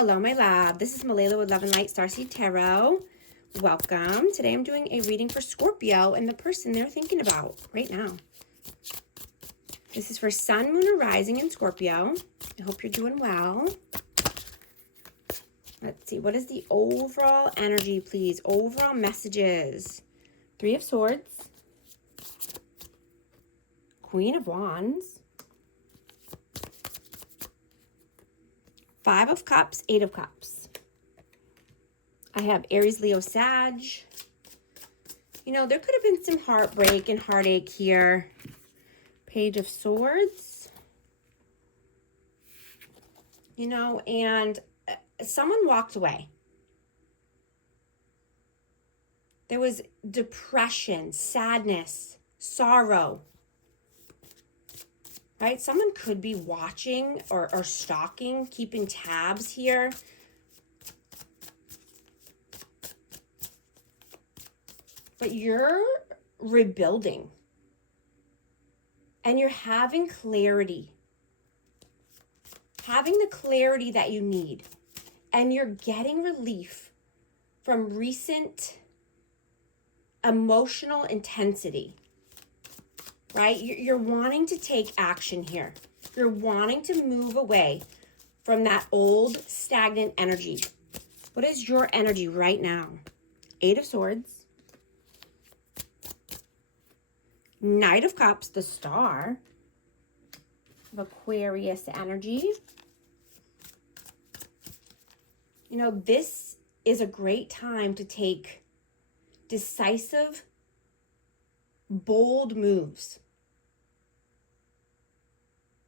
Hello, my love. This is Malayla with Love and Light Starseed Tarot. Welcome. Today I'm doing a reading for Scorpio and the person they're thinking about right now. This is for Sun, Moon, or Rising in Scorpio. I hope you're doing well. Let's see. What is the overall energy, please? Overall messages. Three of Swords. Queen of Wands. Five of Cups, Eight of Cups. I have Aries, Leo, Sag. You know, there could have been some heartbreak and heartache here. Page of Swords. You know, and someone walked away. There was depression, sadness, sorrow. Right? Someone could be watching or stalking, keeping tabs here. But you're rebuilding. And you're having clarity. Having the clarity that you need. And you're getting relief from recent emotional intensity. Right? You're wanting to take action here. You're wanting to move away from that old stagnant energy. What is your energy right now? Eight of Swords. Knight of Cups, the Star of Aquarius energy. You know, this is a great time to take decisive, bold moves,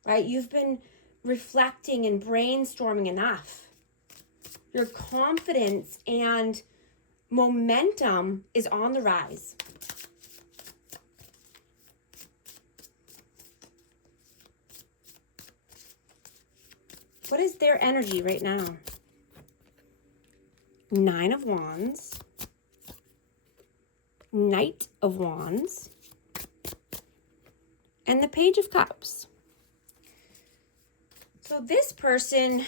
right? You've been reflecting and brainstorming enough. Your confidence and momentum is on the rise. What is their energy right now? Nine of Wands. Knight of Wands, and the Page of Cups. So this person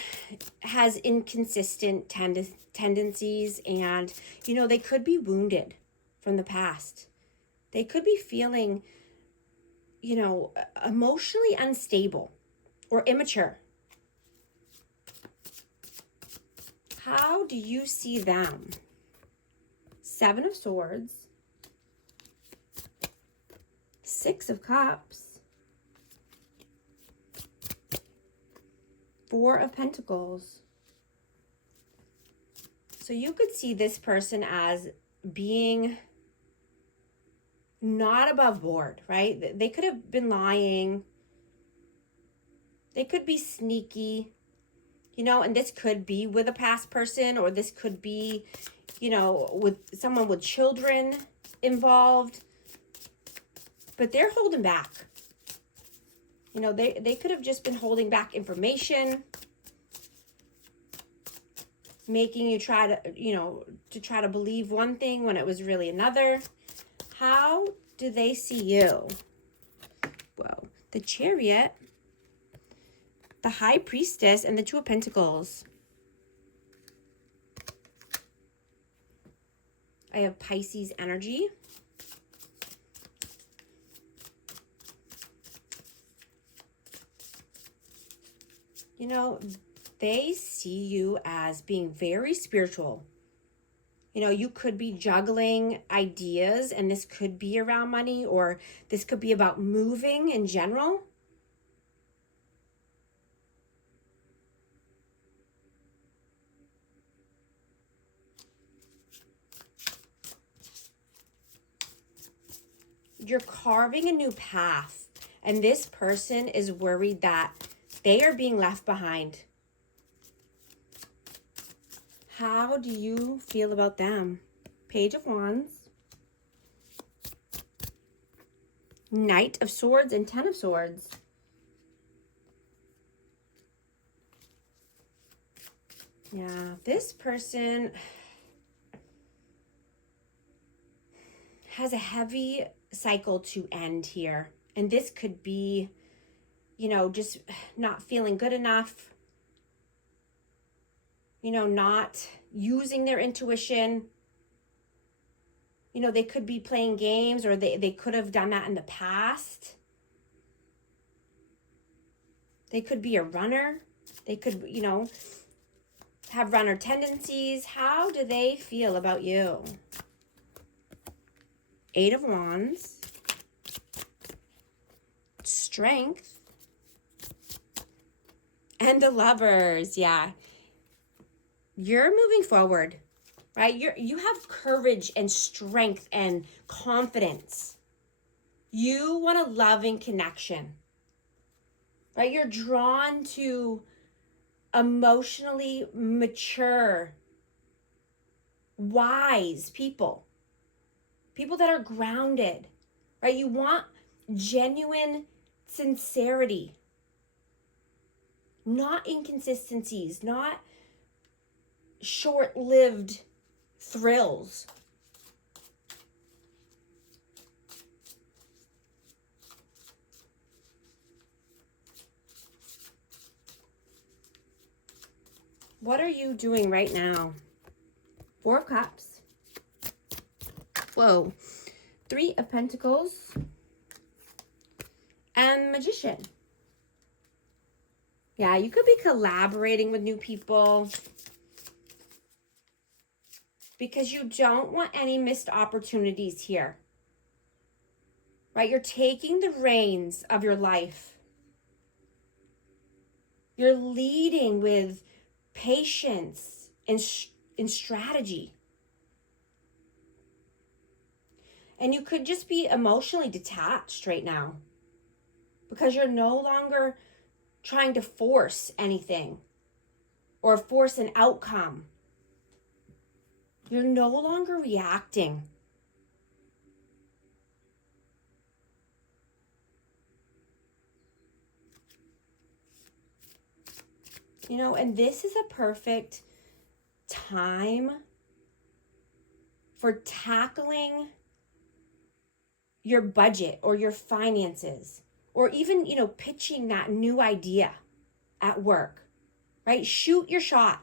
has inconsistent tendencies, and, you know, they could be wounded from the past. They could be feeling, you know, emotionally unstable or immature. How do you see them? Seven of Swords. Six of Cups, Four of Pentacles. So you could see this person as being not above board, right? They could have been lying. They could be sneaky, you know, and this could be with a past person, or this could be, you know, with someone with children involved. But they're holding back. You know, they could have just been holding back information, making you try to, you know, to try to believe one thing when it was really another. How do they see you? Well, the Chariot, the High Priestess, and the Two of Pentacles. I have Pisces energy. You know, they see you as being very spiritual. You know, you could be juggling ideas, and this could be around money, or this could be about moving in general. You're carving a new path, and this person is worried that they are being left behind. How do you feel about them? Page of Wands, Knight of Swords, and Ten of Swords. Yeah, this person has a heavy cycle to end here. And this could be, you know, just not feeling good enough. not using their intuition. They could be playing games, or they could have done that in the past. They could be a runner. They could, have runner tendencies. How do they feel about you? 8 of Wands. Strength. And the Lovers. Yeah. You're moving forward, right? You have courage and strength and confidence. You want a loving connection, right? You're drawn to emotionally mature, wise people that are grounded, right? You want genuine sincerity, not inconsistencies, not short-lived thrills. What are you doing right now? 4 of Cups. Whoa. 3 of Pentacles. And Magician. Yeah, you could be collaborating with new people because you don't want any missed opportunities here, right? You're taking the reins of your life. You're leading with patience and strategy. And you could just be emotionally detached right now because you're no longer trying to force anything or force an outcome. You're no longer reacting. And this is a perfect time for tackling your budget or your finances, or even, pitching that new idea at work, right? Shoot your shot.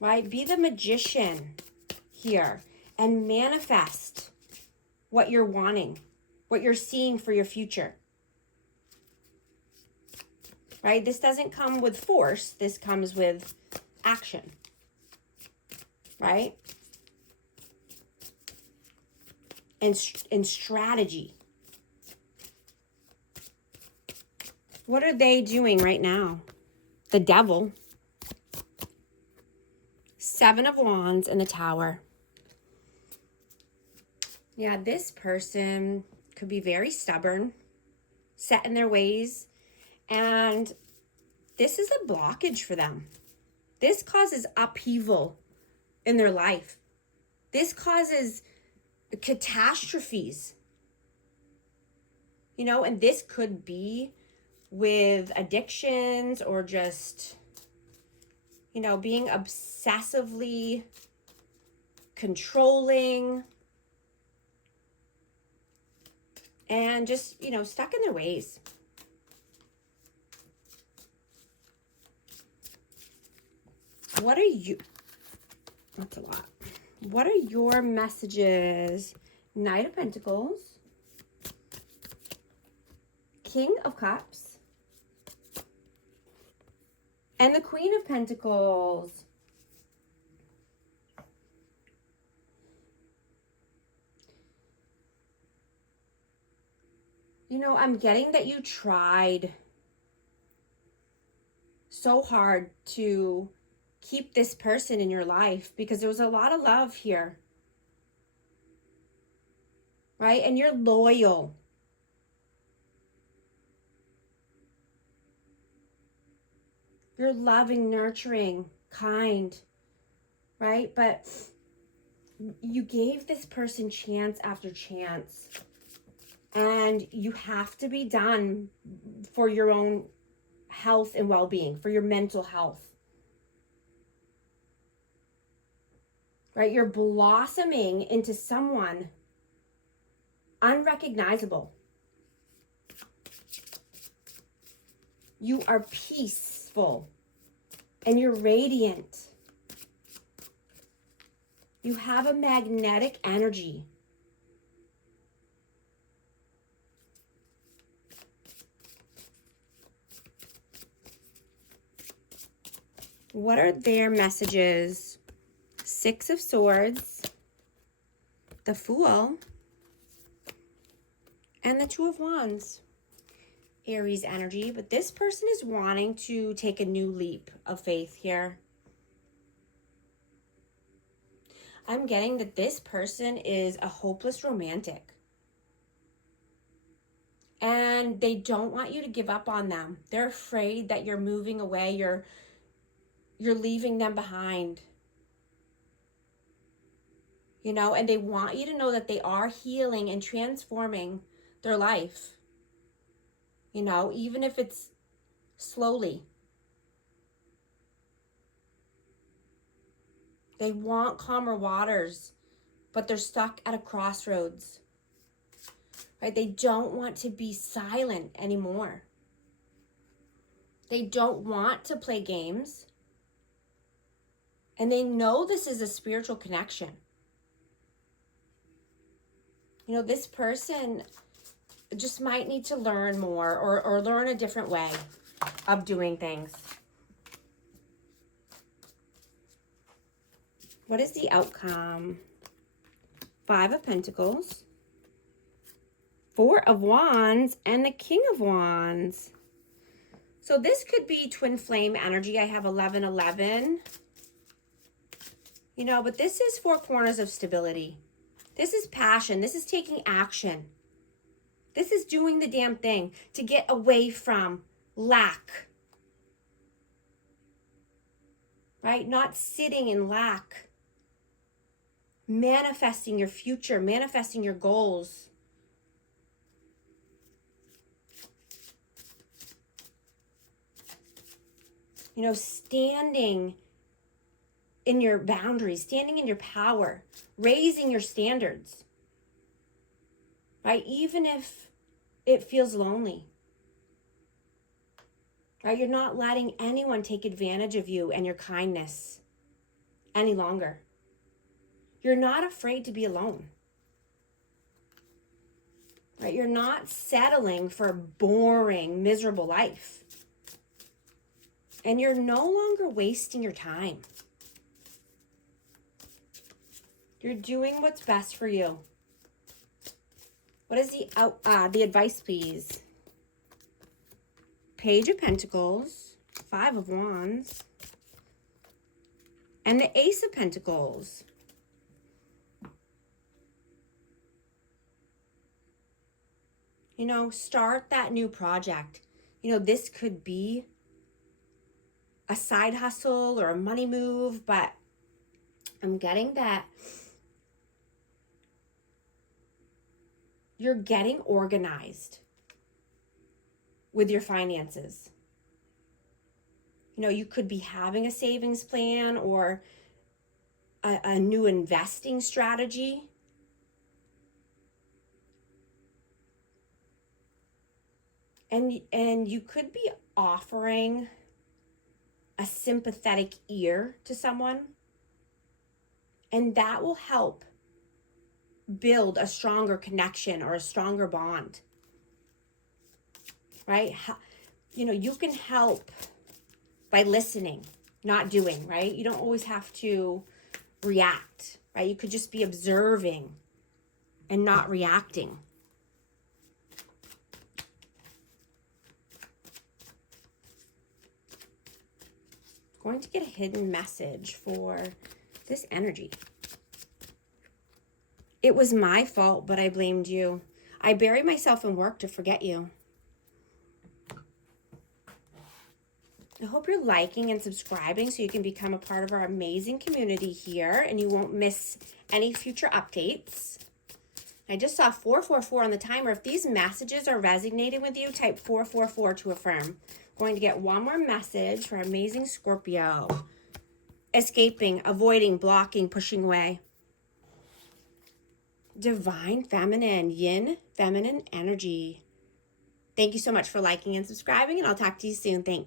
Right? Be the magician here and manifest what you're wanting, what you're seeing for your future. Right? This doesn't come with force. This comes with action. Right? And strategy. What are they doing right now? The Devil. 7 of Wands and the Tower. Yeah, this person could be very stubborn, set in their ways, and this is a blockage for them. This causes upheaval in their life. This causes catastrophes. And this could be with addictions or just, being obsessively controlling and just, stuck in their ways. What are you? That's a lot. What are your messages? Knight of Pentacles. King of Cups. And the Queen of Pentacles. I'm getting that you tried so hard to keep this person in your life because there was a lot of love here. Right? And you're loyal. You're loving, nurturing, kind. Right? But you gave this person chance after chance. And you have to be done for your own health and well-being, for your mental health. Right? You're blossoming into someone unrecognizable. You are peaceful and you're radiant. You have a magnetic energy. What are their messages? Six of Swords, the Fool, and the Two of Wands. Aries energy, but this person is wanting to take a new leap of faith here. I'm getting that this person is a hopeless romantic. And they don't want you to give up on them. They're afraid that you're moving away, you're leaving them behind. You know, and they want you to know that they are healing and transforming their life. You know, even if it's slowly. They want calmer waters, but they're stuck at a crossroads. Right? They don't want to be silent anymore. They don't want to play games. And they know this is a spiritual connection. You know, this person just might need to learn more or learn a different way of doing things. What is the outcome? Five of Pentacles, Four of Wands, and the King of Wands. So this could be twin flame energy. I have 1111. You know, but this is four corners of stability. This is passion. This is taking action. This is doing the damn thing to get away from lack. Right? Not sitting in lack. Manifesting your future, manifesting your goals. You know, standing in your boundaries, standing in your power, raising your standards. Right? Even if it feels lonely. Right? You're not letting anyone take advantage of you and your kindness any longer. You're not afraid to be alone. Right? You're not settling for a boring, miserable life. And you're no longer wasting your time. You're doing what's best for you. What is the advice, please? Page of Pentacles, Five of Wands, and the Ace of Pentacles. You know, start that new project. You know, this could be a side hustle or a money move, but I'm getting that you're getting organized with your finances. You know, you could be having a savings plan or a new investing strategy. And you could be offering a sympathetic ear to someone, and that will help build a stronger connection or a stronger bond. Right? You know, you can help by listening, not doing, right? You don't always have to react, right? You could just be observing and not reacting. Going to get a hidden message for this energy. It was my fault, but I blamed you. I bury myself in work to forget you. I hope you're liking and subscribing so you can become a part of our amazing community here and you won't miss any future updates. I just saw 444 on the timer. If these messages are resonating with you, type 444 to affirm. Going to get one more message for amazing Scorpio. Escaping, avoiding, blocking, pushing away. divine feminine, yin feminine energy. Thank you so much for liking and subscribing, and I'll talk to you soon. Thanks.